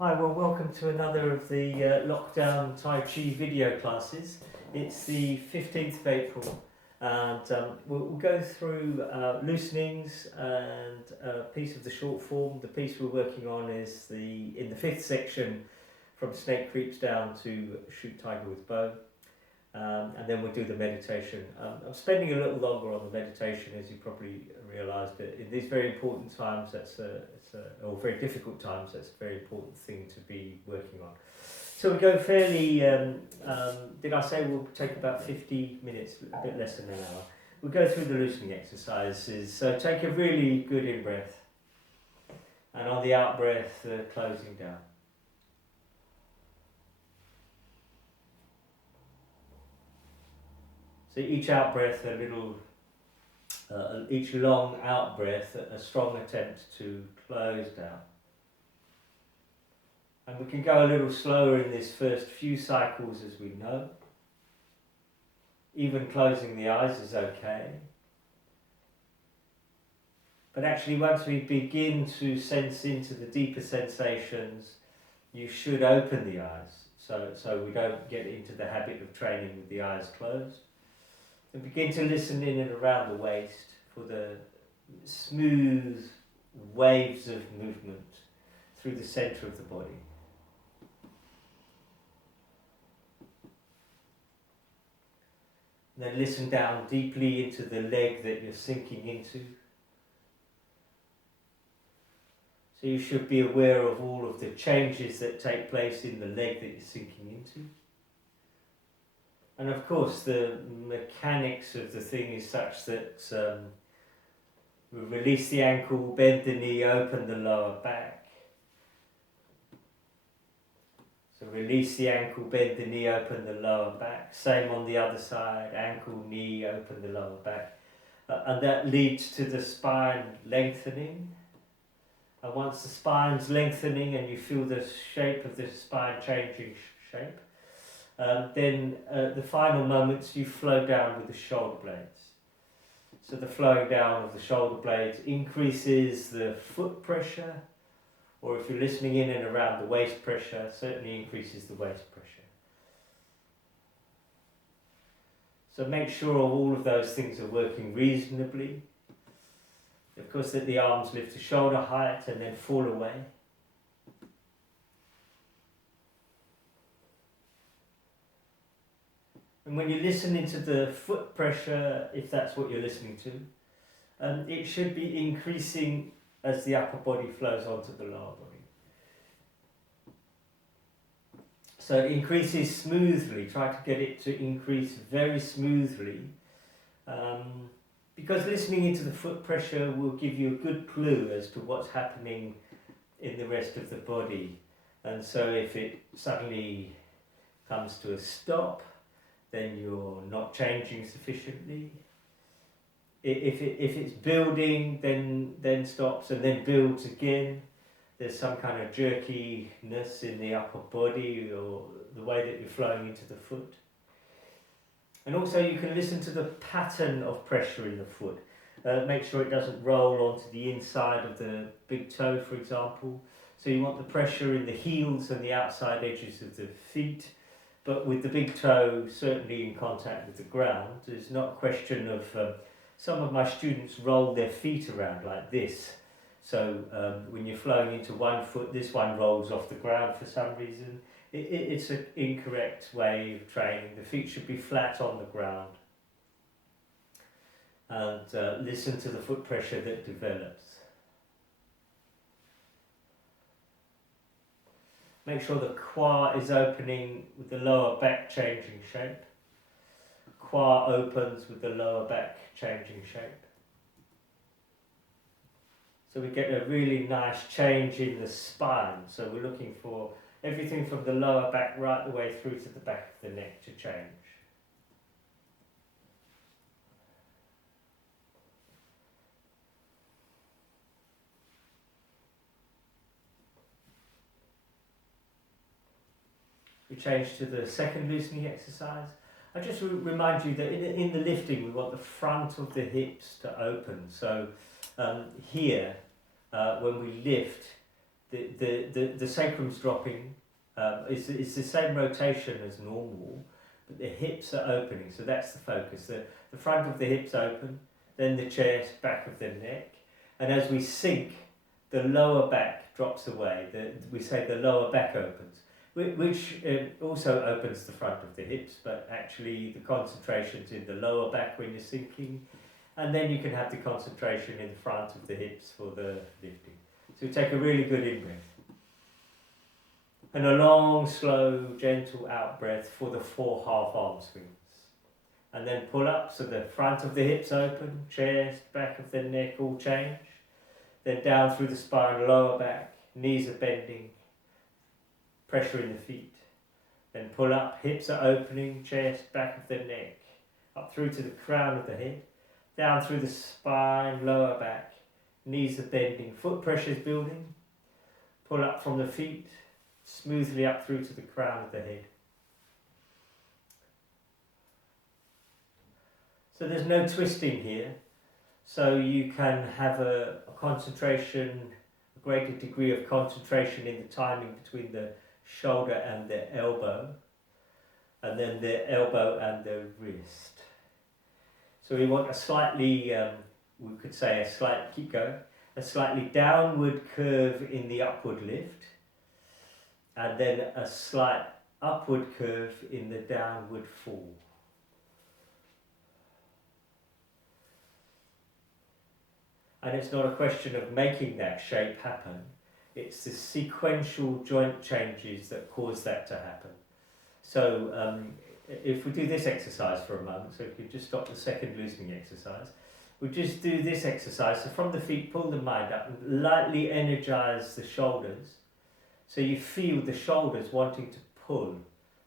Hi, well, welcome to another of the lockdown Tai Chi video classes. It's the 15th of April, and we'll go through loosenings and a piece of the short form. The piece we're working on is in the fifth section, from snake creeps down to shoot tiger with bow. And then we'll do the meditation. I'm spending a little longer on the meditation, as you probably realise, but in these very important times, or very difficult times, that's a very important thing to be working on. So we go fairly, did I say we'll take about 50 minutes, a bit less than an hour. We'll go through the loosening exercises. So take a really good in-breath, and on the out-breath, closing down. So each out breath, each long out breath, a strong attempt to close down. And we can go a little slower in this first few cycles, as we know. Even closing the eyes is okay. But actually, once we begin to sense into the deeper sensations, you should open the eyes, so we don't get into the habit of training with the eyes closed. And begin to listen in and around the waist for the smooth waves of movement through the centre of the body. And then listen down deeply into the leg that you're sinking into. So you should be aware of all of the changes that take place in the leg that you're sinking into. And of course, the mechanics of the thing is such that we release the ankle, bend the knee, open the lower back. So release the ankle, bend the knee, open the lower back. Same on the other side, ankle, knee, open the lower back. And that leads to the spine lengthening. And once the spine's lengthening and you feel the shape of the spine changing shape, then the final moments you flow down with the shoulder blades. So the flowing down of the shoulder blades increases the foot pressure, or if you're listening in and around the waist pressure, certainly increases the waist pressure. So make sure all of those things are working reasonably. Of course, that the arms lift to shoulder height and then fall away. And when you listen into the foot pressure, if that's what you're listening to, it should be increasing as the upper body flows onto the lower body. So it increases smoothly. Try to get it to increase very smoothly. Because listening into the foot pressure will give you a good clue as to what's happening in the rest of the body. And so if it suddenly comes to a stop, then you're not changing sufficiently. If it's building, then stops and then builds again. There's some kind of jerkiness in the upper body or the way that you're flowing into the foot. And also you can listen to the pattern of pressure in the foot. Make sure it doesn't roll onto the inside of the big toe, for example. So you want the pressure in the heels and the outside edges of the feet. But with the big toe certainly in contact with the ground. It's not a question of, some of my students roll their feet around like this. So when you're flowing into one foot, this one rolls off the ground for some reason. It's an incorrect way of training. The feet should be flat on the ground. And listen to the foot pressure that develops. Make sure the quad is opening with the lower back changing shape. Quad opens with the lower back changing shape. So we get a really nice change in the spine. So we're looking for everything from the lower back right the way through to the back of the neck to change. We change to the second loosening exercise. I just remind you that in the lifting we want the front of the hips to open. So here, when we lift, the sacrum's dropping. It's the same rotation as normal, but the hips are opening, so that's the focus. The front of the hips open, then the chest, back of the neck, and as we sink, the lower back drops away. We say the lower back opens, which also opens the front of the hips, but actually the concentration's in the lower back when you're sinking, and then you can have the concentration in the front of the hips for the lifting. So we take a really good in-breath. And a long, slow, gentle out-breath for the 4 half-arm swings. And then pull up, so the front of the hips open, chest, back of the neck all change. Then down through the spine, lower back, knees are bending, pressure in the feet. Then pull up, hips are opening, chest, back of the neck, up through to the crown of the head, down through the spine, lower back, knees are bending, foot pressure is building. Pull up from the feet, smoothly up through to the crown of the head. So there's no twisting here, so you can have a concentration, a greater degree of concentration in the timing between the shoulder and the elbow, and then the elbow and the wrist. So we want a slightly, we could say keep going, a slightly downward curve in the upward lift, and then a slight upward curve in the downward fall. And it's not a question of making that shape happen, it's the sequential joint changes that cause that to happen. So if we do this exercise for a moment, so if you just stop the second loosening exercise, we just do this exercise. So from the feet, pull the mind up and lightly energize the shoulders. So you feel the shoulders wanting to pull,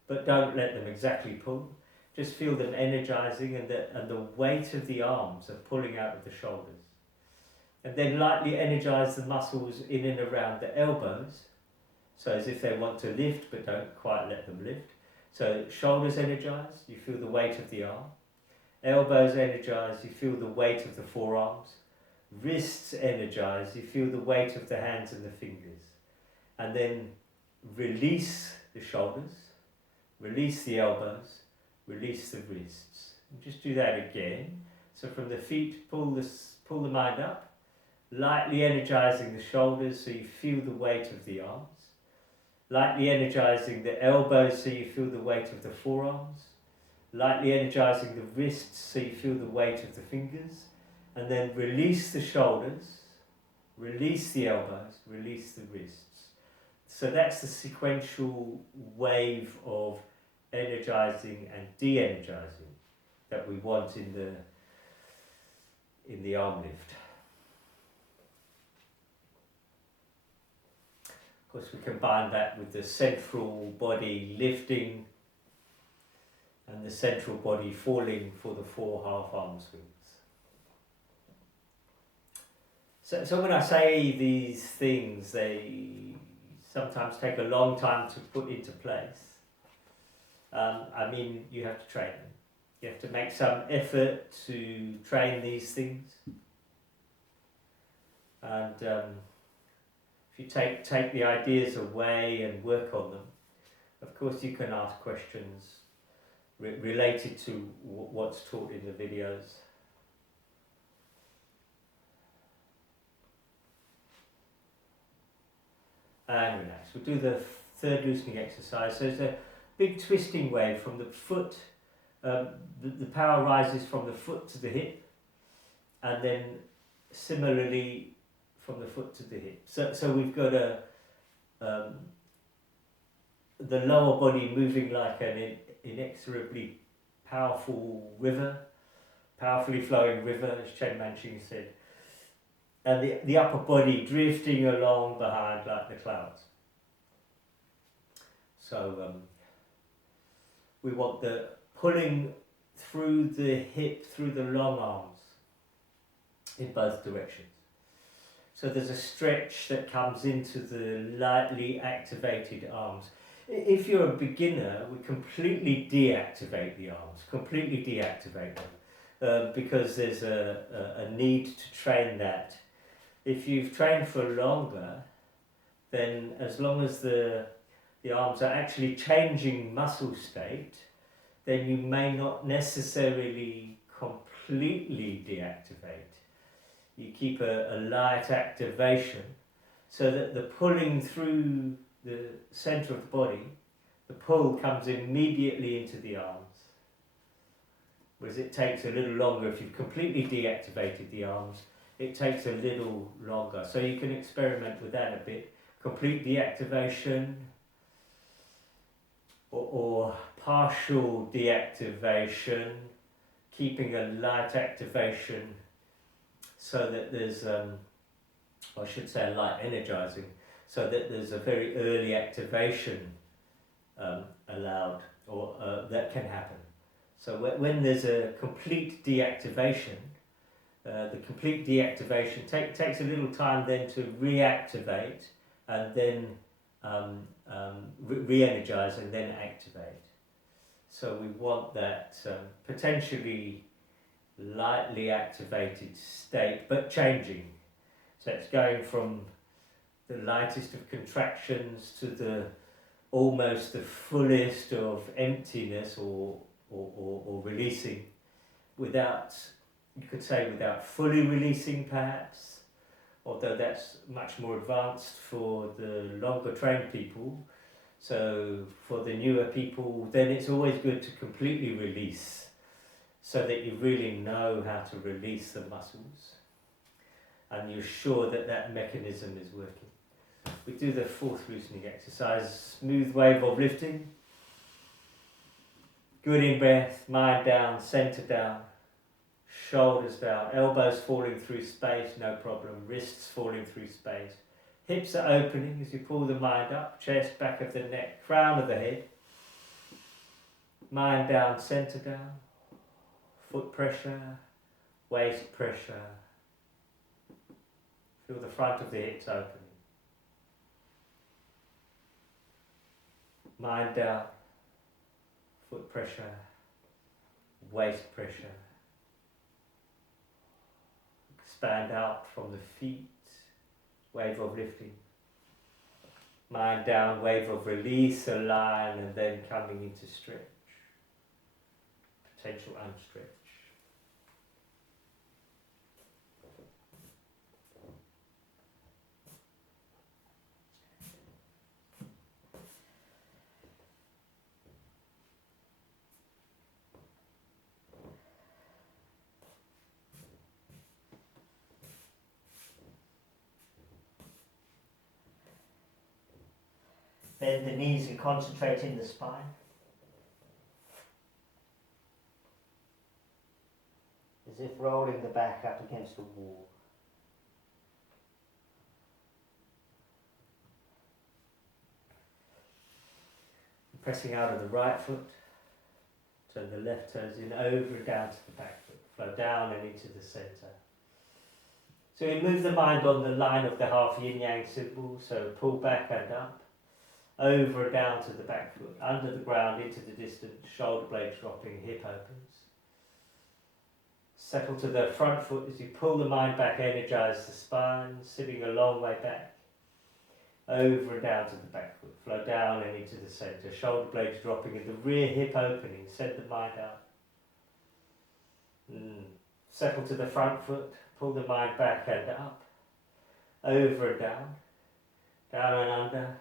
but don't let them exactly pull. Just feel them energizing, and the weight of the arms are pulling out of the shoulders. And then lightly energize the muscles in and around the elbows, so as if they want to lift but don't quite let them lift. So shoulders energize, you feel the weight of the arm. Elbows energize, you feel the weight of the forearms. Wrists energize, you feel the weight of the hands and the fingers. And then release the shoulders, release the elbows, release the wrists. And just do that again. So from the feet, pull the mind up, lightly energizing the shoulders so you feel the weight of the arms. Lightly energizing the elbows so you feel the weight of the forearms. Lightly energizing the wrists so you feel the weight of the fingers. And then release the shoulders, release the elbows, release the wrists. So that's the sequential wave of energizing and de-energizing that we want in the arm lift. Of course, we combine that with the central body lifting and the central body falling for the 4 half-arm swings. So when I say these things, they sometimes take a long time to put into place. I mean, you have to train them. You have to make some effort to train these things. And if you take the ideas away and work on them, of course you can ask questions related to what's taught in the videos. And relax. We'll do the third loosening exercise. So it's a big twisting wave from the foot. The power rises from the foot to the hip, and then similarly from the foot to the hip. So we've got the lower body moving like an inexorably powerful river, powerfully flowing river, as Chen Manching said. And the upper body drifting along behind like the clouds. So we want the pulling through the hip, through the long arms in both directions. So there's a stretch that comes into the lightly activated arms. If you're a beginner, we completely deactivate the arms, completely deactivate them, because there's a need to train that. If you've trained for longer, then as long as the arms are actually changing muscle state, then you may not necessarily completely deactivate. You keep a light activation so that the pulling through the centre of the body, the pull comes immediately into the arms. Whereas it takes a little longer if you've completely deactivated the arms, it takes a little longer. So you can experiment with that a bit. Complete deactivation or partial deactivation, keeping a light activation so that there's, I should say a light energizing, so that there's a very early activation allowed, or that can happen. So when there's a complete deactivation, the complete deactivation takes a little time then to reactivate and then re-energize and then activate. So we want that potentially lightly activated state, but changing. So it's going from the lightest of contractions to the almost the fullest of emptiness or releasing, without, you could say, without fully releasing perhaps, although that's much more advanced for the longer trained people. So for the newer people, then it's always good to completely release, so that you really know how to release the muscles and you're sure that that mechanism is working. We do the fourth loosening exercise, smooth wave of lifting. Good in breath, mind down, centre down, shoulders down, elbows falling through space, no problem, wrists falling through space. Hips are opening as you pull the mind up, chest, back of the neck, crown of the head. Mind down, centre down, foot pressure, waist pressure. Feel the front of the hips opening. Mind down, foot pressure, waist pressure. Expand out from the feet, wave of lifting. Mind down, wave of release, align, and then coming into stretch. Potential unstretch. Bend the knees and concentrate in the spine. As if rolling the back up against a wall. Pressing out of the right foot, turn the left toes in, over and down to the back foot, flow down and into the centre. So we move the mind on the line of the half yin-yang symbol, so pull back and up, over and down to the back foot, under the ground, into the distance, shoulder blades dropping, hip opens. Settle to the front foot as you pull the mind back, energize the spine, sitting a long way back, over and down to the back foot, flow down and into the centre, shoulder blades dropping and the rear hip opening, send the mind out. Settle to the front foot, pull the mind back and up, over and down, down and under,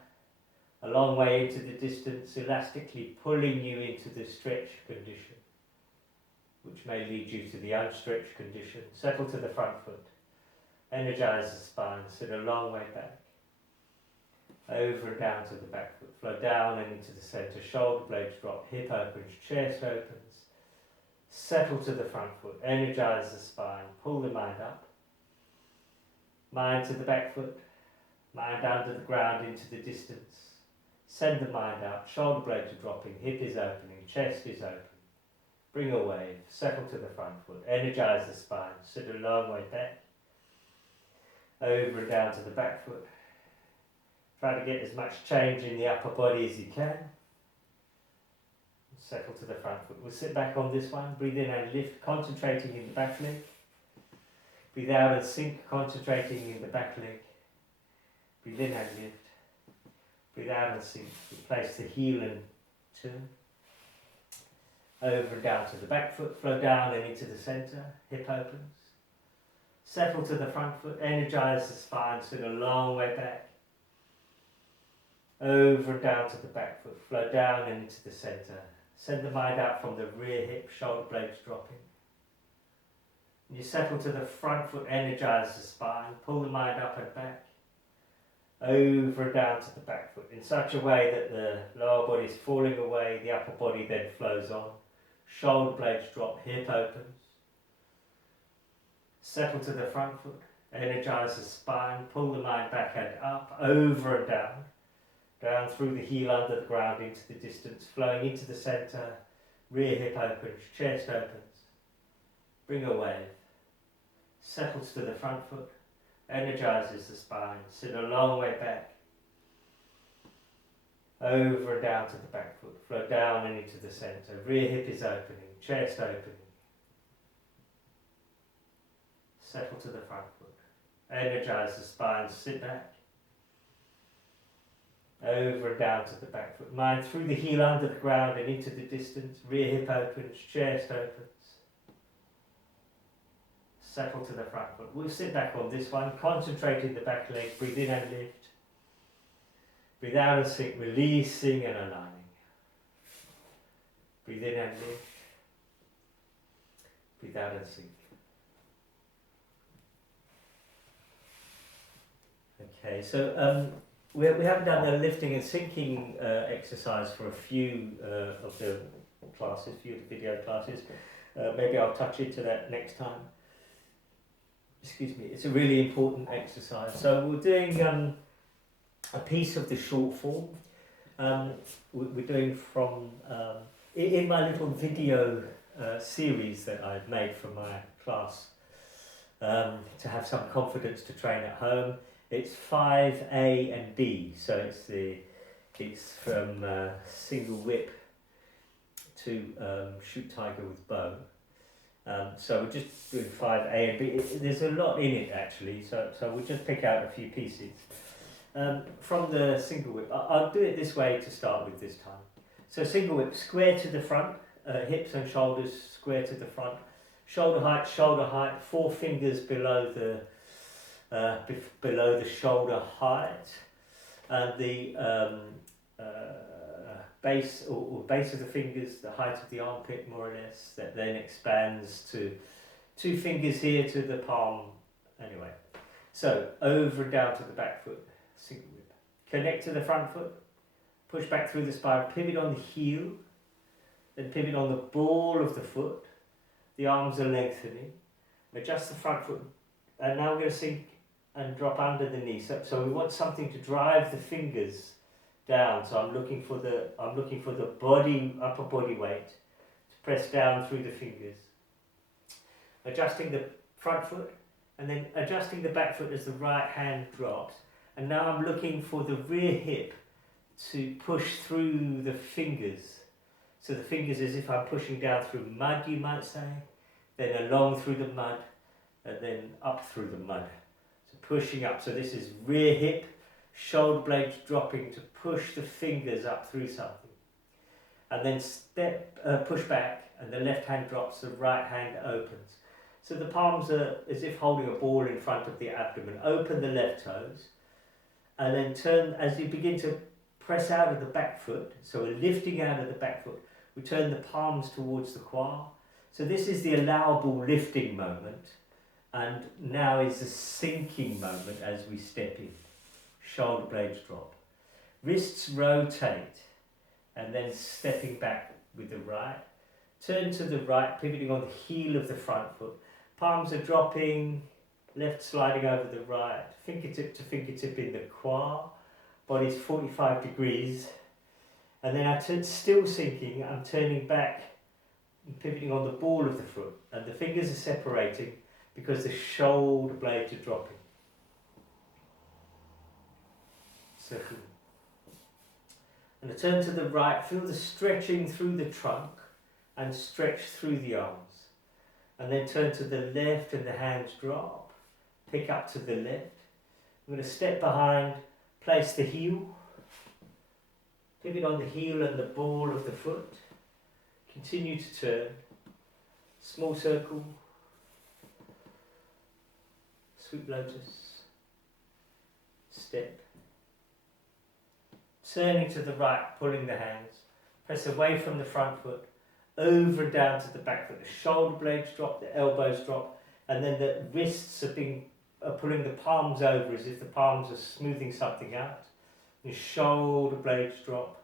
a long way into the distance, elastically pulling you into the stretch condition, which may lead you to the unstretched condition. Settle to the front foot, energize the spine, sit a long way back, over and down to the back foot, flow down and into the centre, shoulder blades drop, hip opens, chest opens, settle to the front foot, energize the spine, pull the mind up, mind to the back foot, mind under the ground into the distance, send the mind out, shoulder blades are dropping, hip is opening, chest is open, bring a wave, settle to the front foot, energize the spine, sit a long way back, over and down to the back foot. Try to get as much change in the upper body as you can. Settle to the front foot. We'll sit back on this one. Breathe in and lift, concentrating in the back leg. Breathe out and sink, concentrating in the back leg. Breathe in and lift. Breathe out and sink. Place the heel and turn. Over and down to the back foot. Flow down and into the centre. Hip opens. Settle to the front foot. Energize the spine. Sit a long way back. Over and down to the back foot. Flow down and into the centre. Send the mind out from the rear hip. Shoulder blades dropping. And you settle to the front foot. Energize the spine. Pull the mind up and back. Over and down to the back foot in such a way that the lower body is falling away, the upper body then flows on. Shoulder blades drop, hip opens. Settle to the front foot, energize the spine, pull the mind back and up, over and down. Down through the heel under the ground into the distance, flowing into the centre, rear hip opens, chest opens. Bring a wave. Settles to the front foot. Energizes the spine, sit a long way back, over and down to the back foot, flow down and into the centre, rear hip is opening, chest opening, settle to the front foot, energize the spine, sit back, over and down to the back foot, mind through the heel under the ground and into the distance, rear hip opens, chest opens. Settle to the front foot. We'll sit back on this one, concentrate in the back leg, breathe in and lift. Breathe out and sink, releasing and aligning. Breathe in and lift. Breathe out and sink. Okay, so we haven't done a lifting and sinking exercise for a few of the classes, few of the video classes. Maybe I'll touch into that next time. Excuse me, it's a really important exercise. So we're doing a piece of the short form. We're doing from, in my little video series that I've made for my class, to have some confidence to train at home. It's 5A and B, so it's from single whip to shoot tiger with bow. So we're just doing 5A and B. There's a lot in it actually, so we'll just pick out a few pieces. From the single whip, I'll do it this way to start with this time. So single whip, square to the front, hips and shoulders square to the front, shoulder height, 4 fingers below the shoulder height, and the base or base of the fingers, the height of the armpit more or less, that then expands to 2 fingers here to the palm. Anyway, so over and down to the back foot, single whip. Connect to the front foot, push back through the spine, pivot on the heel, then pivot on the ball of the foot. The arms are lengthening. Adjust the front foot, and now we're going to sink and drop under the knee. So we want something to drive the fingers down. So I'm looking for the body, upper body weight to press down through the fingers. Adjusting the front foot and then adjusting the back foot as the right hand drops. And now I'm looking for the rear hip to push through the fingers. So the fingers as if I'm pushing down through mud, you might say, then along through the mud, and then up through the mud. So pushing up. So this is rear hip, shoulder blades dropping to push the fingers up through something. And then push back, and the left hand drops, the right hand opens. So the palms are as if holding a ball in front of the abdomen. Open the left toes, and then turn, as you begin to press out of the back foot, so we're lifting out of the back foot, we turn the palms towards the quad. So this is the allowable lifting moment, and now is the sinking moment as we step in. Shoulder blades drop. Wrists rotate, and then stepping back with the right. Turn to the right, pivoting on the heel of the front foot. Palms are dropping, left sliding over the right, fingertip to fingertip in the quad. Body's 45 degrees. And then still sinking, I'm turning back and pivoting on the ball of the foot. And the fingers are separating because the shoulder blades are dropping. Circle. And I turn to the right, feel the stretching through the trunk and stretch through the arms. And then turn to the left and the hands drop. Pick up to the left. I'm going to step behind, place the heel, Pivot on the heel and the ball of the foot. Continue to turn. Small circle. Sweep lotus. Step. Turning to the right, pulling the hands. Press away from the front foot. Over and down to the back foot. The shoulder blades drop, the elbows drop, and then the wrists are pulling the palms over as if the palms are smoothing something out. The shoulder blades drop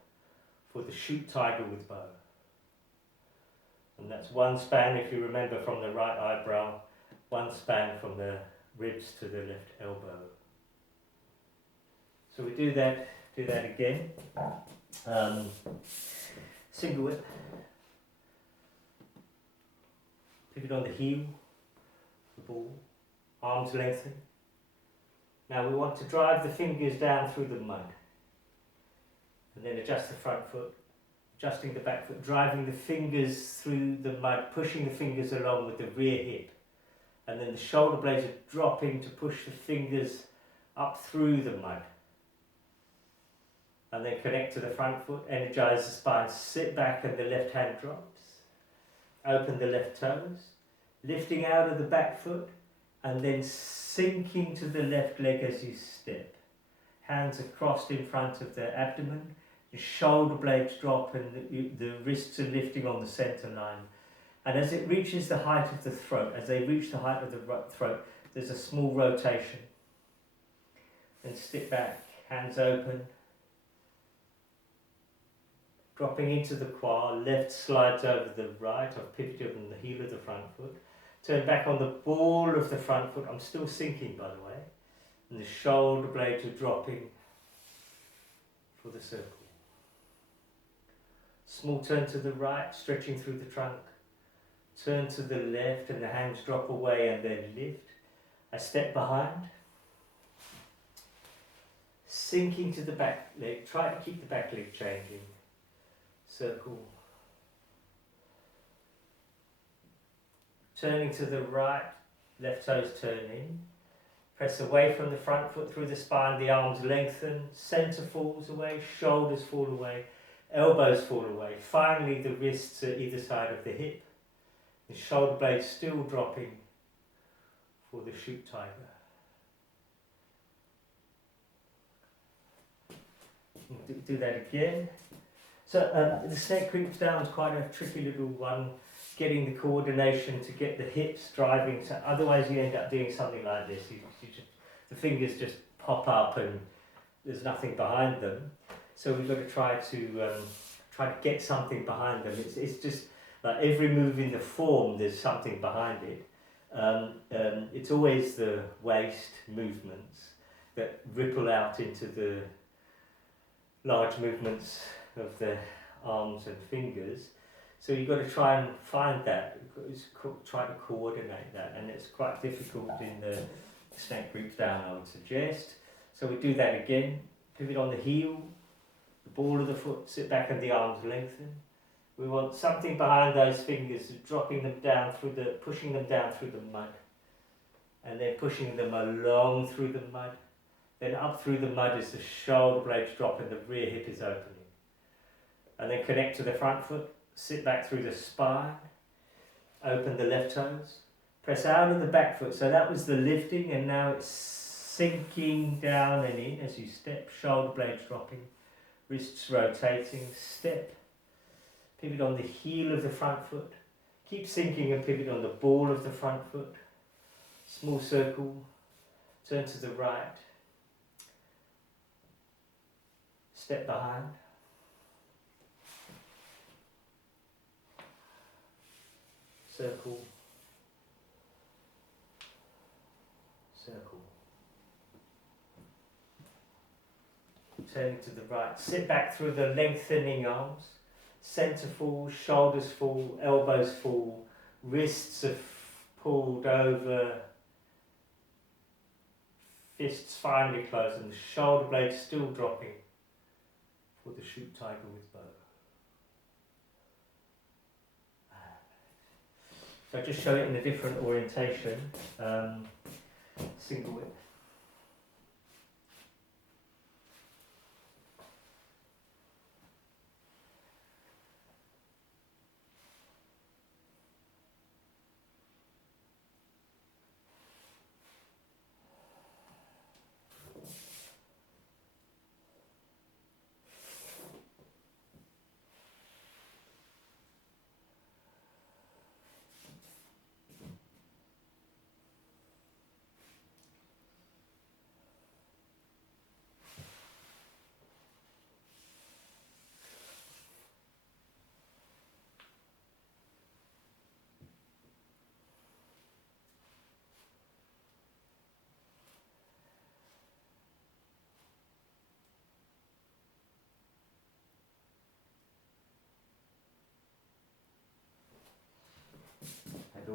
for the shoot tiger with bow. And that's one span, if you remember, from the right eyebrow, one span from the ribs to the left elbow. So we do that again. Single whip. Pivot on the heel, the ball, arms lengthen. Now we want to drive the fingers down through the mud. And then adjust the front foot, adjusting the back foot, driving the fingers through the mud, pushing the fingers along with the rear hip. And then the shoulder blades are dropping to push the fingers up through the mud. And then connect to the front foot, energize the spine, sit back and the left hand drops. Open the left toes, lifting out of the back foot and then sinking to the left leg as you step. Hands are crossed in front of the abdomen, the shoulder blades drop and the wrists are lifting on the center line. And as it reaches the height of the throat, as they reach the height of the throat, there's a small rotation. Then step back, hands open. Dropping into the quad, left slides over the right, I've pivoted on the heel of the front foot. Turn back on the ball of the front foot, I'm still sinking by the way. And the shoulder blades are dropping for the circle. Small turn to the right, stretching through the trunk. Turn to the left and the hands drop away and then lift. I step behind. Sinking to the back leg, try to keep the back leg changing. Circle. Turning to the right, left toes turn in. Press away from the front foot through the spine, the arms lengthen, center falls away, shoulders fall away, elbows fall away. Finally the wrists are either side of the hip. The shoulder blades still dropping for the shoot tiger. Do that again. So the snake creeps down is quite a tricky little one, getting the coordination to get the hips driving. So otherwise you end up doing something like this. The fingers just pop up and there's nothing behind them. So we've got to try to get something behind them. It's just like every move in the form, there's something behind it. It's always the waist movements that ripple out into the large movements of the arms and fingers. So you've got to try and find that, try to coordinate that, and it's quite difficult in the snake creeps down, I would suggest. So we do that again. Pivot on the heel, the ball of the foot, sit back and the arms lengthen. We want something behind those fingers, dropping them down pushing them down through the mud, and then pushing them along through the mud. Then up through the mud as the shoulder blades drop and the rear hip is opening. And then connect to the front foot, sit back through the spine, open the left toes, press out of the back foot. So that was the lifting, and now it's sinking down and in as you step, shoulder blades dropping, wrists rotating, step, pivot on the heel of the front foot, keep sinking and pivot on the ball of the front foot, small circle, turn to the right, step behind, circle, circle. Turning to the right, sit back through the lengthening arms, center fall, shoulders fall, elbows fall, wrists are pulled over, fists finally close and the shoulder blades still dropping for the shoot tiger with bow. So I just show it in a different orientation. Single whip.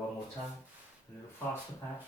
one more time, a little faster perhaps.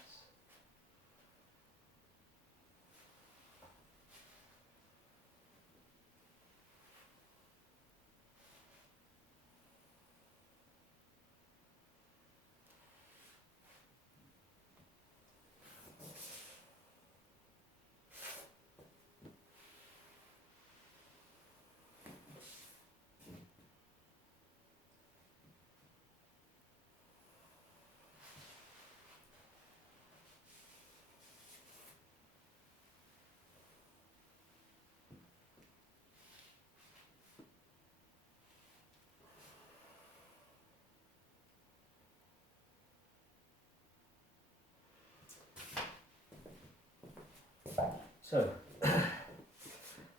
So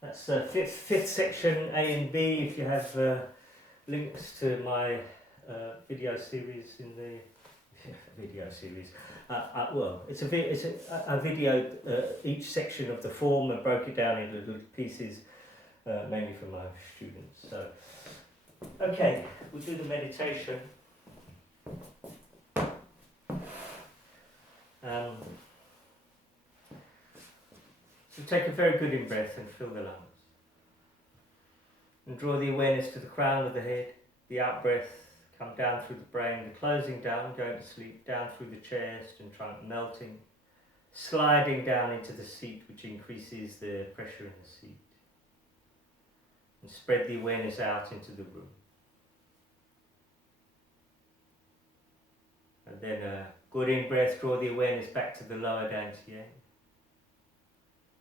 that's fifth section A and B. If you have links to my video series in the video series, well, it's a video. Each section of the form and broke it down into little pieces, mainly for my students. So, okay, we'll do the meditation. So take a very good in-breath and fill the lungs. And draw the awareness to the crown of the head. The out-breath, come down through the brain, the closing down, going to sleep, down through the chest and trunk, melting, sliding down into the seat, which increases the pressure in the seat. And spread the awareness out into the room. And then a good in-breath, draw the awareness back to the lower dantian.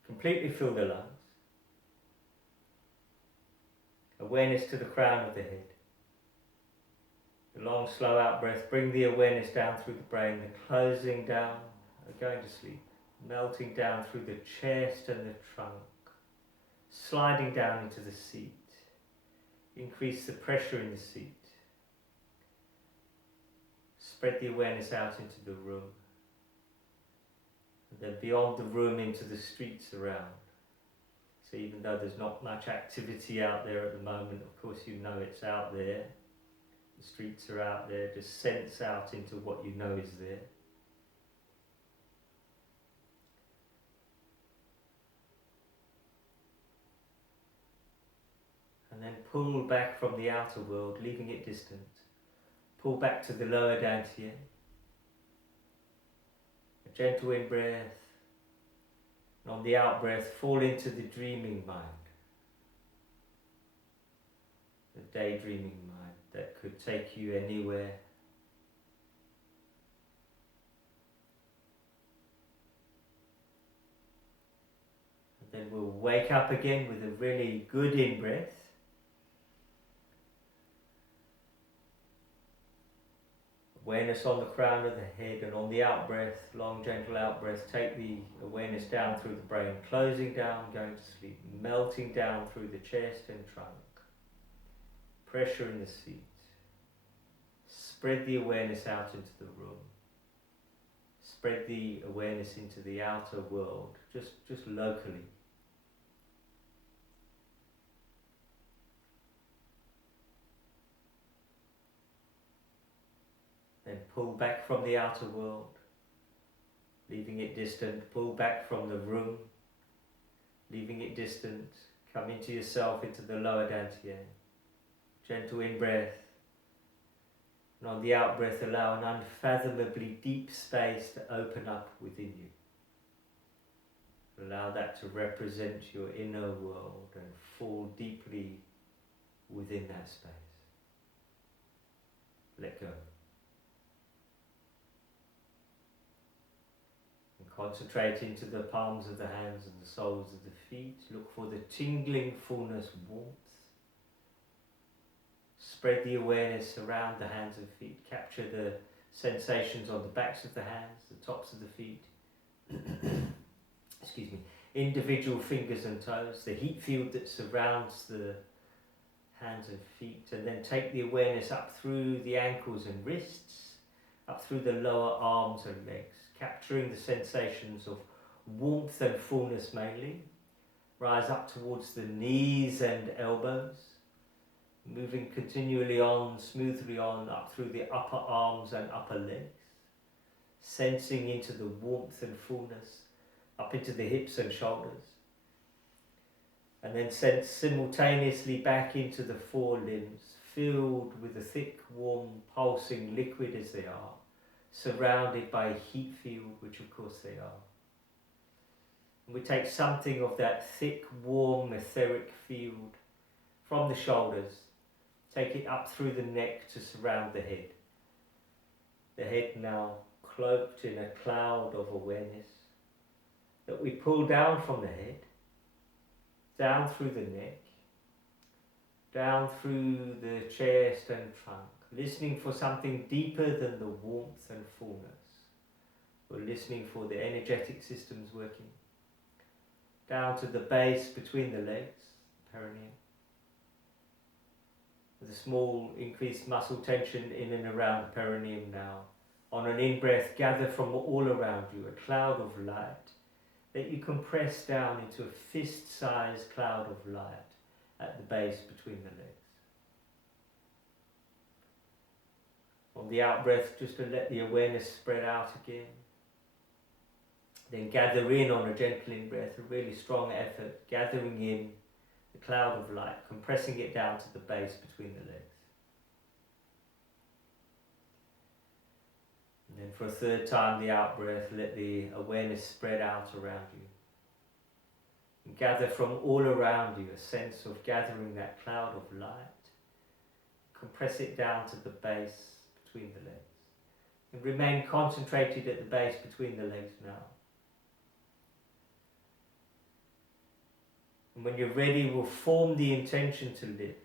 Completely fill the lungs. Awareness to the crown of the head. The long, slow out breath, bring the awareness down through the brain, the closing down, going to sleep, melting down through the chest and the trunk, sliding down into the seat. Increase the pressure in the seat. Spread the awareness out into the room. And then beyond the room into the streets around. So even though there's not much activity out there at the moment, of course you know it's out there. The streets are out there, just sense out into what you know is there. And then pull back from the outer world, leaving it distant. Pull back to the lower dantian. A gentle in-breath. And on the out-breath, fall into the dreaming mind. The daydreaming mind that could take you anywhere. And then we'll wake up again with a really good in-breath. Awareness on the crown of the head, and on the out-breath, long gentle out-breath, take the awareness down through the brain, closing down, going to sleep, melting down through the chest and trunk. Pressure in the seat. Spread the awareness out into the room. Spread the awareness into the outer world, just locally. Then pull back from the outer world, leaving it distant. Pull back from the room, leaving it distant. Come into yourself, into the lower dantian. Gentle in-breath. And on the out-breath, allow an unfathomably deep space to open up within you. Allow that to represent your inner world and fall deeply within that space. Let go. Concentrate into the palms of the hands and the soles of the feet. Look for the tingling fullness, warmth. Spread the awareness around the hands and feet. Capture the sensations on the backs of the hands, the tops of the feet. Excuse me. Individual fingers and toes. The heat field that surrounds the hands and feet. And then take the awareness up through the ankles and wrists, up through the lower arms and legs. Capturing the sensations of warmth and fullness mainly. Rise up towards the knees and elbows. Moving continually on, smoothly on, up through the upper arms and upper legs. sensing into the warmth and fullness, up into the hips and shoulders. And then sense simultaneously back into the forelimbs, filled with a thick, warm, pulsing liquid as they are, surrounded by a heat field, which of course they are. And we take something of that thick, warm, etheric field from the shoulders, take it up through the neck to surround the head. The head now cloaked in a cloud of awareness that we pull down from the head, down through the neck, down through the chest and trunk, listening for something deeper than the warmth and fullness. We're listening for the energetic systems working. Down to the base between the legs, perineum. With a small increased muscle tension in and around the perineum now. On an in-breath, gather from all around you a cloud of light that you compress down into a fist-sized cloud of light at the base between the legs. On the out-breath, just to let the awareness spread out again. Then gather in on a gentle in-breath, a really strong effort, gathering in the cloud of light, compressing it down to the base between the legs. And then for a third time, the out-breath, let the awareness spread out around you. And gather from all around you a sense of gathering that cloud of light. Compress it down to the base between the legs. And remain concentrated at the base between the legs now. And when you're ready, we'll form the intention to lift.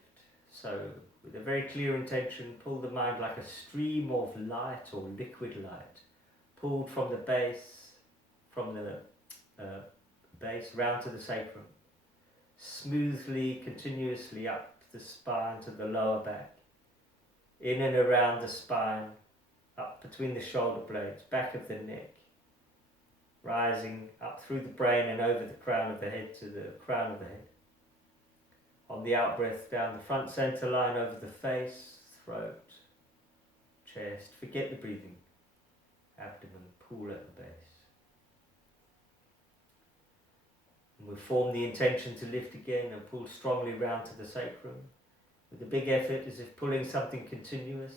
So, with a very clear intention, pull the mind like a stream of light or liquid light, pulled from the base, round to the sacrum, smoothly, continuously up the spine to the lower back, in and around the spine, up between the shoulder blades, back of the neck, rising up through the brain and over the crown of the head to the crown of the head. On the out-breath, down the front center line over the face, throat, chest. Forget the breathing. Abdomen, pull at the base. And we'll form the intention to lift again and pull strongly round to the sacrum. With a big effort, as if pulling something continuous.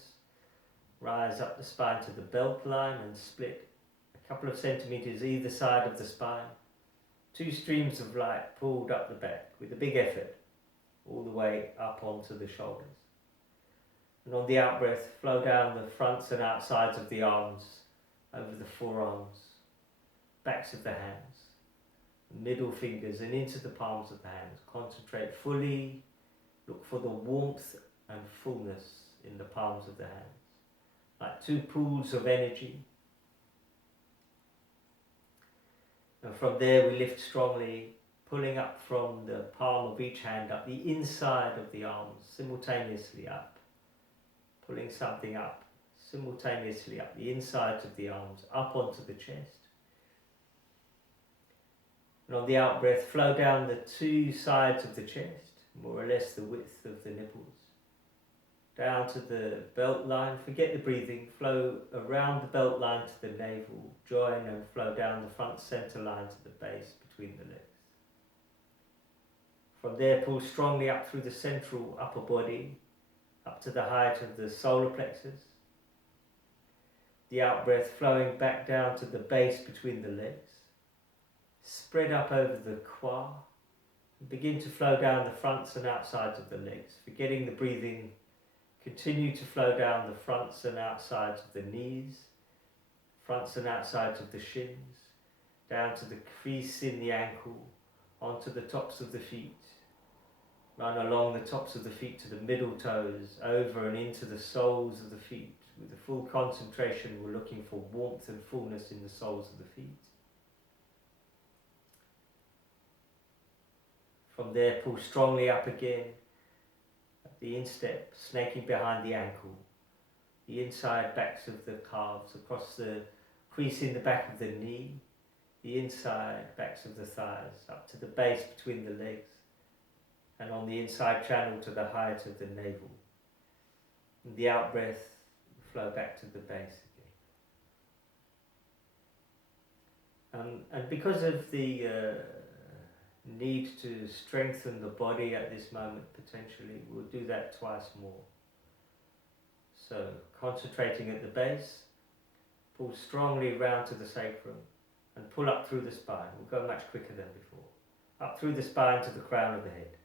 Rise up the spine to the belt line and split a couple of centimeters either side of the spine. Two streams of light pulled up the back with a big effort, all the way up onto the shoulders. And on the out-breath, flow down the fronts and outsides of the arms, over the forearms, backs of the hands, middle fingers and into the palms of the hands. Concentrate fully, look for the warmth and fullness in the palms of the hands, like two pools of energy. And from there we lift strongly, pulling up from the palm of each hand up the inside of the arms, simultaneously up. Pulling something up, simultaneously up the insides of the arms, up onto the chest. And on the out-breath, flow down the two sides of the chest, more or less the width of the nipples. Down to the belt line, forget the breathing, flow around the belt line to the navel, join and flow down the front center line to the base between the legs. From there, pull strongly up through the central upper body, up to the height of the solar plexus. The out-breath flowing back down to the base between the legs. Spread up over the qua. And begin to flow down the fronts and outsides of the legs. Forgetting the breathing, continue to flow down the fronts and outsides of the knees, fronts and outsides of the shins, down to the crease in the ankle, onto the tops of the feet. Run along the tops of the feet to the middle toes, over and into the soles of the feet. With the full concentration, we're looking for warmth and fullness in the soles of the feet. From there, pull strongly up again, at the instep, snaking behind the ankle, the inside backs of the calves, across the crease in the back of the knee, the inside backs of the thighs, up to the base between the legs, and on the inside channel to the height of the navel. And the out-breath, flow back to the base again. And because of the need to strengthen the body at this moment, potentially, we'll do that twice more. So, concentrating at the base, pull strongly round to the sacrum and pull up through the spine. We'll go much quicker than before. Up through the spine to the crown of the head.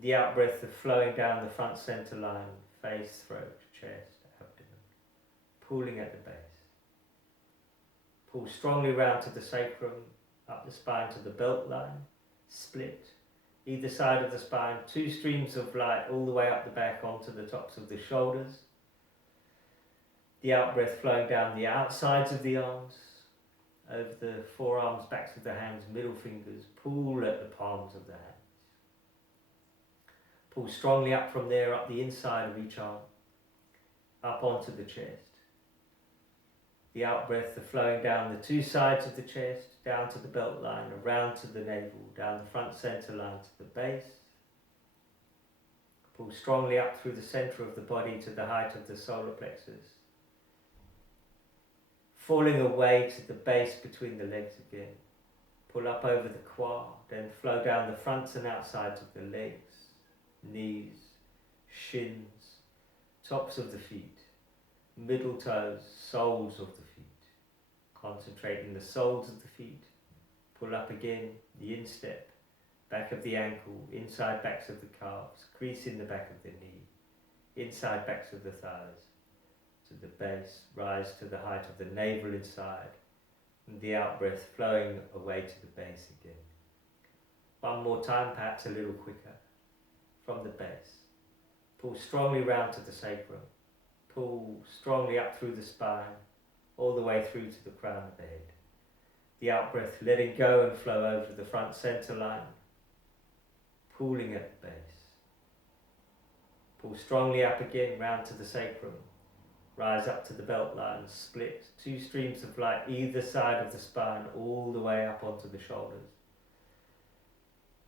The out breath of flowing down the front center line, face, throat, chest, abdomen, pulling at the base. Pull strongly round to the sacrum, up the spine to the belt line, split. Either side of the spine, 2 streams of light all the way up the back onto the tops of the shoulders. The out breath flowing down the outsides of the arms, over the forearms, backs of the hands, middle fingers, pull at the palms of the hands. Pull strongly up from there, up the inside of each arm, up onto the chest. The out breath of flowing down the 2 sides of the chest, down to the belt line, around to the navel, down the front center line to the base. Pull strongly up through the center of the body to the height of the solar plexus. Falling away to the base between the legs again. Pull up over the quad, then flow down the fronts and outsides of the legs, knees, shins, tops of the feet, middle toes, soles of the feet. Concentrating the soles of the feet. Pull up again, the instep, back of the ankle, inside backs of the calves, crease in the back of the knee, inside backs of the thighs, to the base, rise to the height of the navel inside, and the out breath flowing away to the base again. One more time, perhaps a little quicker, from the base. Pull strongly round to the sacrum, pull strongly up through the spine, all the way through to the crown of the head. The out breath letting go and flow over the front center line, pulling at the base. Pull strongly up again, round to the sacrum, rise up to the belt line, split, 2 streams of light either side of the spine, all the way up onto the shoulders.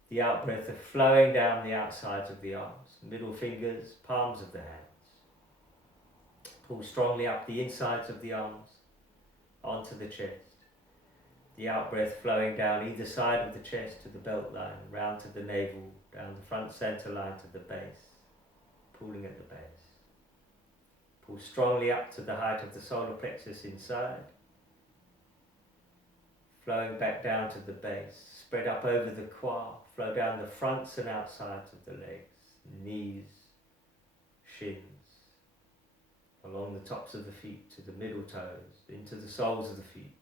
The out breath of flowing down the outsides of the arms, middle fingers, palms of the hands. Pull strongly up the insides of the arms, onto the chest. The out breath flowing down either side of the chest to the belt line, round to the navel, down the front center line to the base, pulling at the base. Pull strongly up to the height of the solar plexus inside, flowing back down to the base, spread up over the quad, flow down the fronts and outsides of the legs, knees, shins, along the tops of the feet to the middle toes, into the soles of the feet.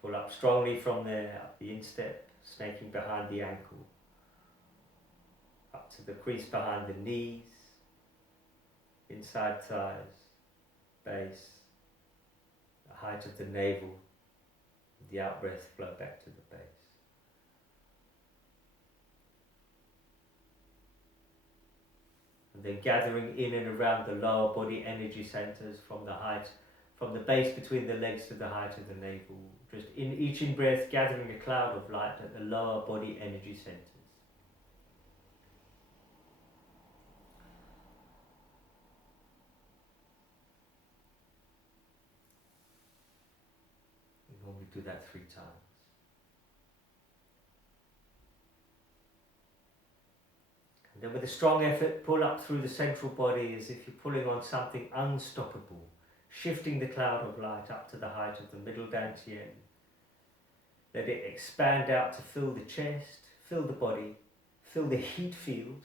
Pull up strongly from there, up the instep, snaking behind the ankle, up to the crease behind the knees, inside thighs, base, the height of the navel, the out breath flow back to the base. And then gathering in and around the lower body energy centers from the base between the legs to the height of the navel. Just in each in-breath, gathering a cloud of light at the lower body energy centers. We normally do that 3 times. And then with a strong effort, pull up through the central body as if you're pulling on something unstoppable, shifting the cloud of light up to the height of the middle dantian. Let it expand out to fill the chest, fill the body, fill the heat field,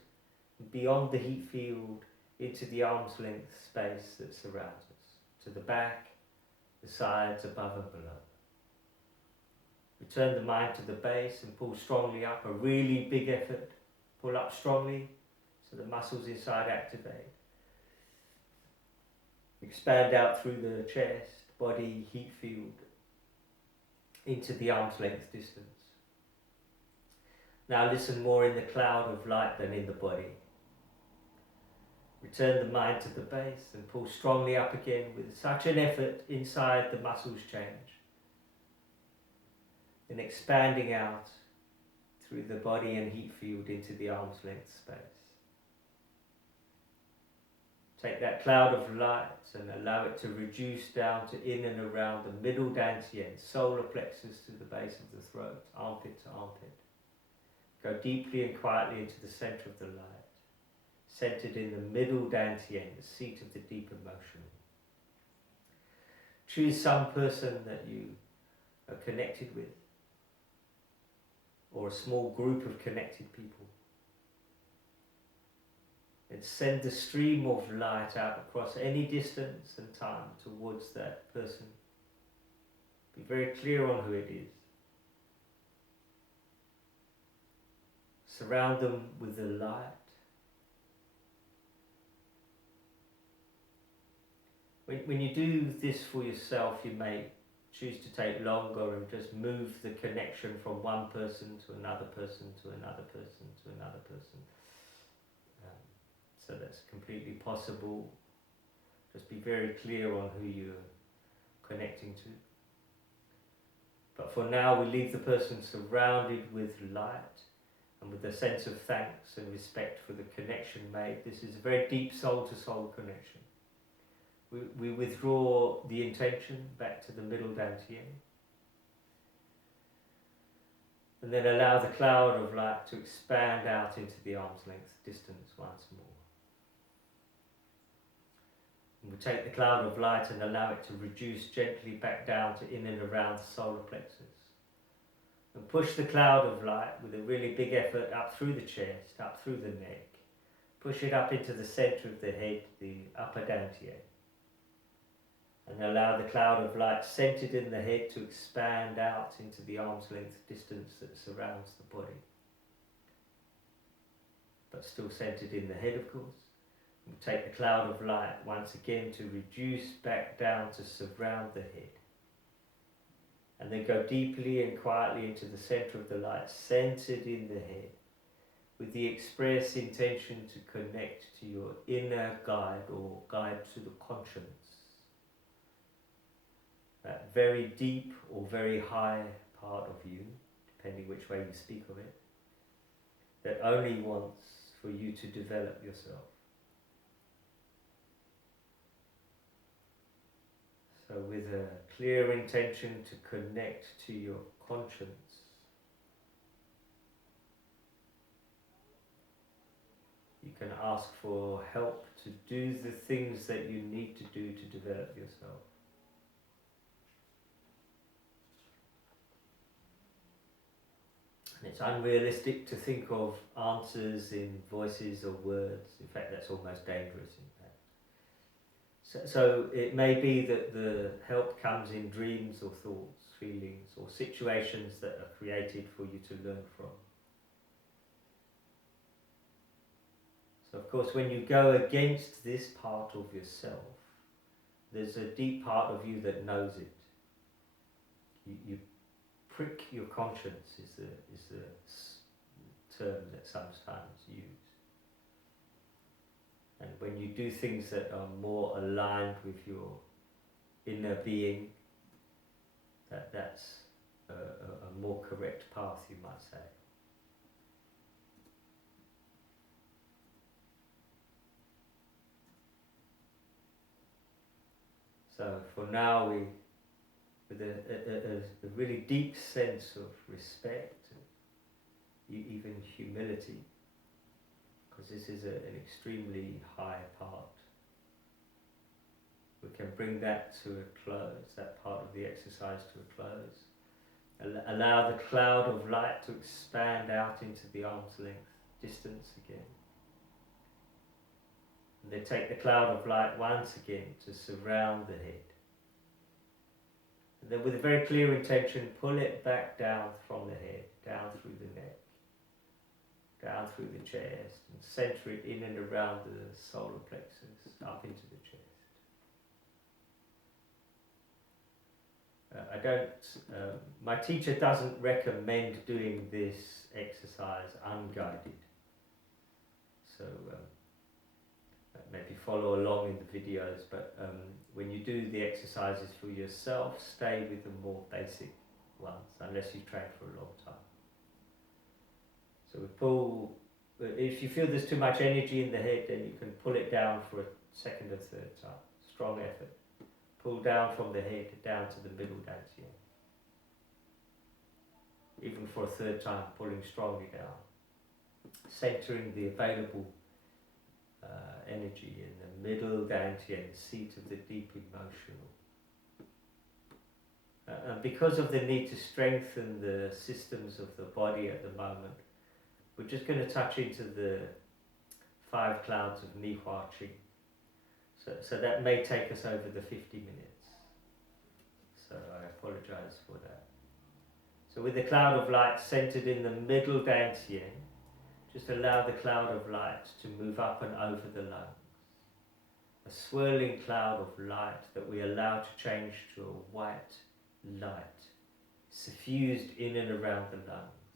and beyond the heat field into the arm's length space that surrounds us, to the back, the sides, above and below. Return the mind to the base and pull strongly up, a really big effort. Pull up strongly so the muscles inside activate. Expand out through the chest, body, heat field, into the arm's length distance. Now listen more in the cloud of light than in the body. Return the mind to the base and pull strongly up again with such an effort inside the muscles change. Then expanding out through the body and heat field into the arm's length space. Take that cloud of light and allow it to reduce down to in and around the middle dantian, solar plexus to the base of the throat, armpit to armpit. Go deeply and quietly into the center of the light, centered in the middle dantian, the seat of the deep emotion. Choose some person that you are connected with, or a small group of connected people. And send the stream of light out across any distance and time towards that person. Be very clear on who it is. Surround them with the light. When you do this for yourself, you may choose to take longer and just move the connection from one person to another person to another person to another person. So that's completely possible. Just be very clear on who you're connecting to. But for now, we leave the person surrounded with light and with a sense of thanks and respect for the connection made. This is a very deep soul-to-soul connection. We withdraw the intention back to the middle dantian. And then allow the cloud of light to expand out into the arm's length distance once more. And we take the cloud of light and allow it to reduce gently back down to in and around the solar plexus. And push the cloud of light with a really big effort up through the chest, up through the neck. Push it up into the center of the head, the upper dantian. And allow the cloud of light centered in the head to expand out into the arm's length distance that surrounds the body. But still centered in the head, of course. We take the cloud of light once again to reduce back down to surround the head. And then go deeply and quietly into the center of the light, centered in the head, with the express intention to connect to your inner guide or guide to the conscience. That very deep or very high part of you, depending which way you speak of it, that only wants for you to develop yourself. So with a clear intention to connect to your conscience, you can ask for help to do the things that you need to do to develop yourself. And it's unrealistic to think of answers in voices or words. In fact, that's almost dangerous, in fact. So it may be that the help comes in dreams or thoughts, feelings, or situations that are created for you to learn from. So of course, when you go against this part of yourself, there's a deep part of you that knows it. You prick your conscience is the term that sometimes used. And when you do things that are more aligned with your inner being, that's a more correct path, you might say. So for now, with a really deep sense of respect, even humility, because this is an extremely high part. We can bring that to a close, that part of the exercise to a close. Allow the cloud of light to expand out into the arm's length distance again. And then take the cloud of light once again to surround the head. And then with a very clear intention, pull it back down from the head, down through the neck, down through the chest, and center it in and around the solar plexus, up into the chest. My teacher doesn't recommend doing this exercise unguided. So maybe follow along in the videos, but when you do the exercises for yourself, stay with the more basic ones, unless you've trained for a long time. So we pull, if you feel there's too much energy in the head, then you can pull it down for second or third time. Strong effort. Pull down from the head down to the middle dantian. Even for a third time, pulling strongly down. Centering the available energy in the middle dantian, the seat of the deep emotional. And because of the need to strengthen the systems of the body at the moment, we're just going to touch into the 5 clouds of Nihua Qi. So that may take us over the 50 minutes. So I apologize for that. So with the cloud of light centered in the middle dantian, just allow the cloud of light to move up and over the lungs. A swirling cloud of light that we allow to change to a white light, suffused in and around the lungs.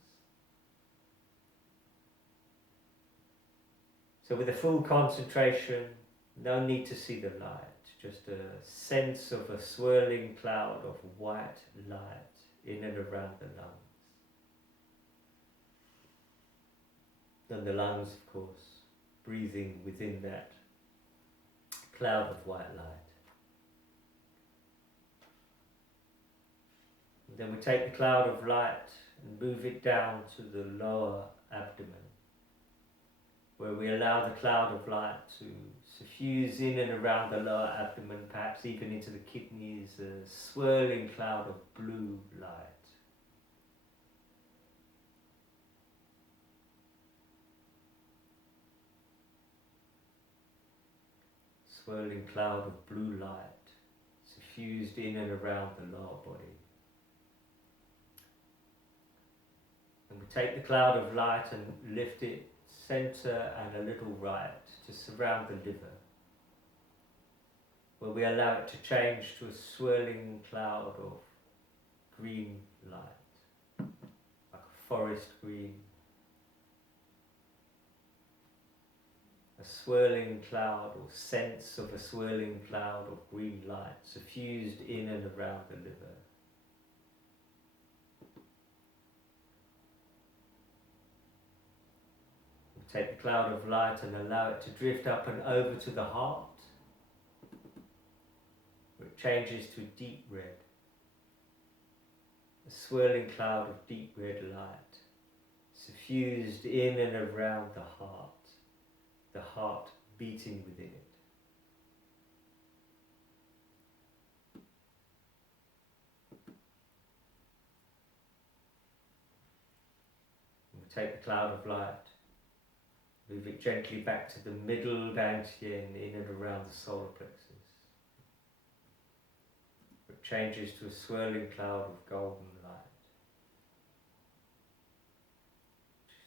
So with a full concentration, no need to see the light, just a sense of a swirling cloud of white light in and around the lungs. And the lungs, of course, breathing within that cloud of white light. And then we take the cloud of light and move it down to the lower abdomen, where we allow the cloud of light to suffuse in and around the lower abdomen, perhaps even into the kidneys, a swirling cloud of blue light. Swirling cloud of blue light, suffused in and around the lower body. And we take the cloud of light and lift it center and a little right to surround the liver, where we allow it to change to a swirling cloud of green light, like a forest green. A swirling cloud, or sense of a swirling cloud of green light suffused in and around the liver. We take the cloud of light and allow it to drift up and over to the heart, where it changes to deep red. A swirling cloud of deep red light suffused in and around the heart beating within it. And we take the cloud of light, move it gently back to the middle dantian, in and around the solar plexus. It changes to a swirling cloud of golden light,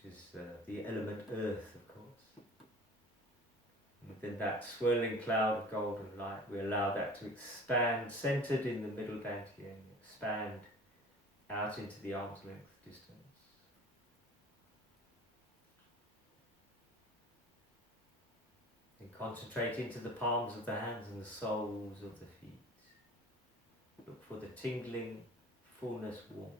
which is the element earth, of course. Within that swirling cloud of golden light, we allow that to expand, centered in the middle dantian, expand out into the arm's length distance. And concentrate into the palms of the hands and the soles of the feet. Look for the tingling, fullness, warmth.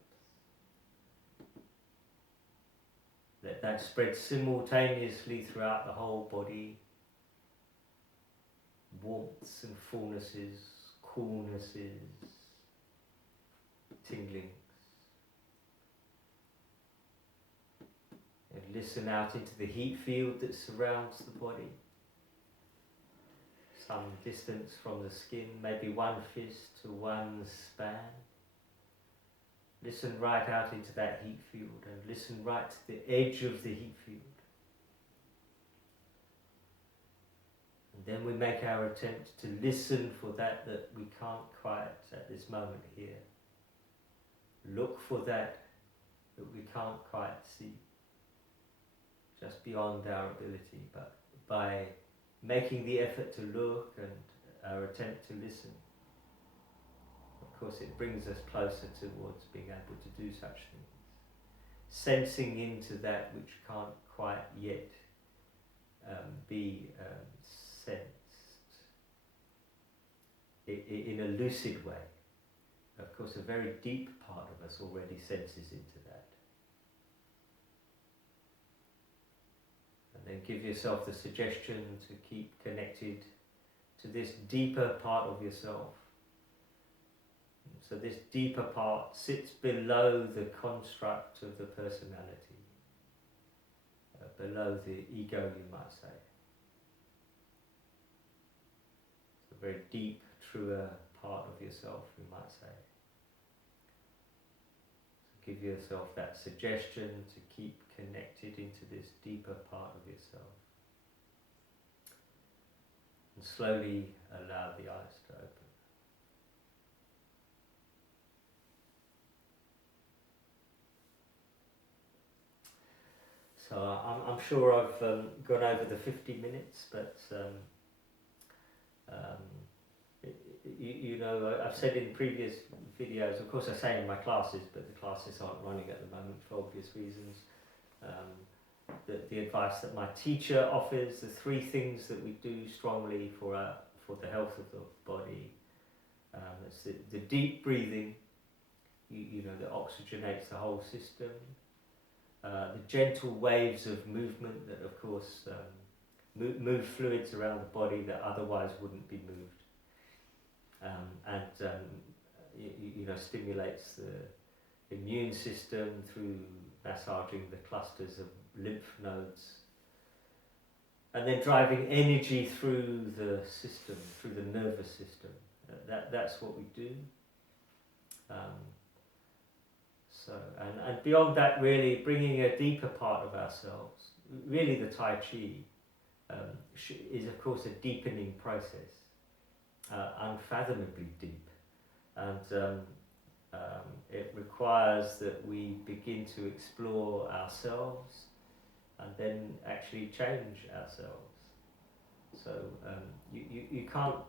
Let that spread simultaneously throughout the whole body. Warmths and fullnesses, coolnesses, tinglings. And listen out into the heat field that surrounds the body. Some distance from the skin, maybe one fist to one span. Listen right out into that heat field and listen right to the edge of the heat field. And then we make our attempt to listen for that we can't quite at this moment hear. Look for that we can't quite see, just beyond our ability, but by making the effort to look and our attempt to listen, of course it brings us closer towards being able to do such things. Sensing into that which can't quite yet be sensed in a lucid way. Of course, a very deep part of us already senses into that. And then give yourself the suggestion to keep connected to this deeper part of yourself. So this deeper part sits below the construct of the personality, below the ego, you might say. It's a very deep, truer part of yourself, you might say. So give yourself that suggestion to keep connected into this deeper part of yourself. And slowly allow the eyes to open. So I'm sure I've gone over the 50 minutes, but you know, I've said in previous videos, of course I say in my classes, but the classes aren't running at the moment for obvious reasons. The advice that my teacher offers, the 3 things that we do strongly for the health of the body. It's the deep breathing, you know, that oxygenates the whole system. The gentle waves of movement that, of course, move fluids around the body that otherwise wouldn't be moved, you know, stimulates the immune system through massaging the clusters of lymph nodes, and then driving energy through the system, through the nervous system. That's what we do. So, and beyond that, really bringing a deeper part of ourselves, really the Tai Chi is of course a deepening process, unfathomably deep, and it requires that we begin to explore ourselves and then actually change ourselves. So you can't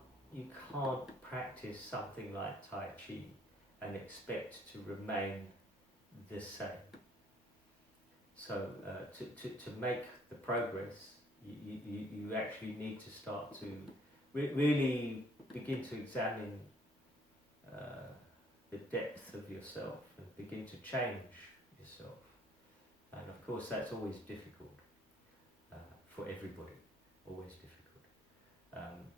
practice something like Tai Chi and expect to remain the same. So to make the progress, you actually need to start to really begin to examine the depth of yourself and begin to change yourself. And of course that's always difficult for everybody, always difficult.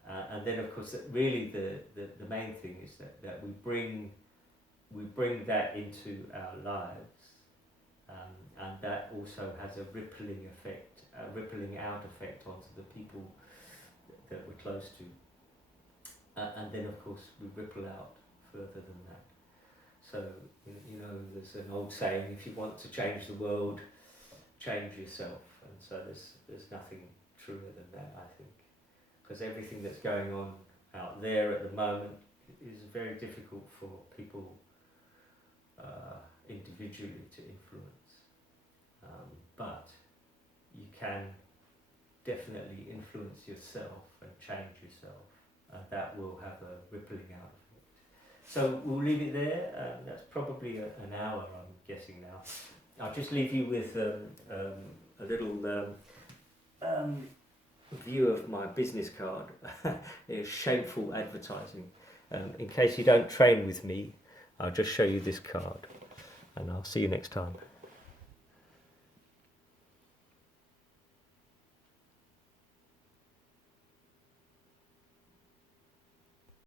And then of course really the main thing is that we bring that into our lives, and that also has a rippling effect, a rippling out effect onto the people that we're close to, and then of course we ripple out further than that. So you know, there's an old saying: if you want to change the world, change yourself. And so there's nothing truer than that, I think, because everything that's going on out there at the moment is very difficult for people individually to influence, but you can definitely influence yourself and change yourself, and that will have a rippling out effect. So we'll leave it there. That's probably an hour, I'm guessing now. I'll just leave you with a little view of my business card. It's shameful advertising. In case you don't train with me, I'll just show you this card, and I'll see you next time.